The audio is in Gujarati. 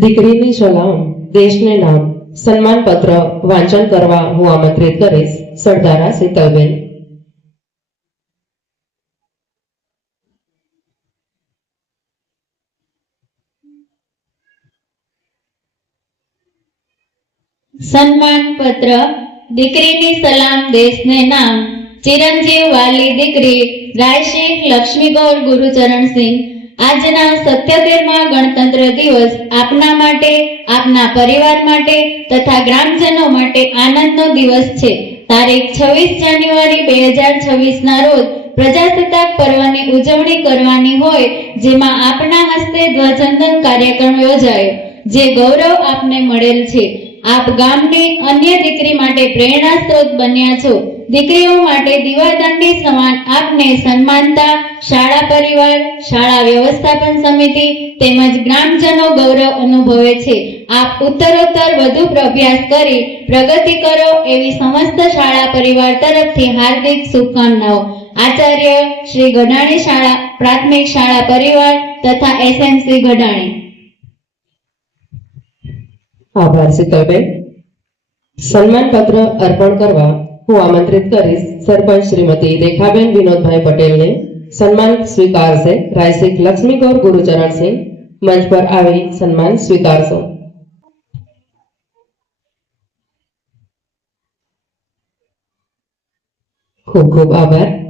દીકરીની સલામ દેશને નામ સન્માન પત્ર વાંચન કરવા હું આમંત્રિત કરીશ સરદારા શીતલબેન. સન્માન પત્ર. દીકરીની સલામ દેશને નામ ચિરંજીવ વાલી દીકરી રાયસિંહ લક્ષ્મીગૌર ગુરુચરણસિંહ. આજના 77મા ગણતંત્ર દિવસ આપના માટે, આપના પરિવાર માટે તથા ગ્રામજનો માટે આનંદનો દિવસ છે. તારીખ 26 જાન્યુઆરી 2026 ના રોજ પ્રજાસત્તાક પર્વની ઉજવણી કરવાની હોય, જેમાં આપના હસ્તે ધ્વજવંદન કાર્યક્રમ યોજાયો, જે ગૌરવ આપને મળેલ છે. આપ ગામની અન્ય દીકરી માટે પ્રેરણા સ્ત્રોત બન્યા છો. દીકરીઓ માટે દીવાદાંડી સમાન આપને સન્માનતા શાળા પરિવાર, શાળા વ્યવસ્થાપન સમિતિ તેમજ ગ્રામજનો ગૌરવ અનુભવે છે. આપ ઉત્તરોત્તર વધુ અભ્યાસ કરી પ્રગતિ કરો એવી સમસ્ત શાળા પરિવાર તરફથી હાર્દિક શુભકામનાઓ. આચાર્ય શ્રી ગઢાણી શાળા પ્રાથમિક શાળા પરિવાર તથા એસએમસી ગઢાણી. આભાર શીતલબેન. સન્માન પત્ર અર્પણ કરવા હું આમંત્રિત કરીશ સરપંચ શ્રીમતી રેખાબેન વિનોદભાઈ પટેલને. સન્માન સ્વીકારશે રાયસિંહ લક્ષ્મીગૌર ગુરુચરણસિંહ. મંચ પર આવી સન્માન સ્વીકારશો. ખૂબ ખૂબ આભાર.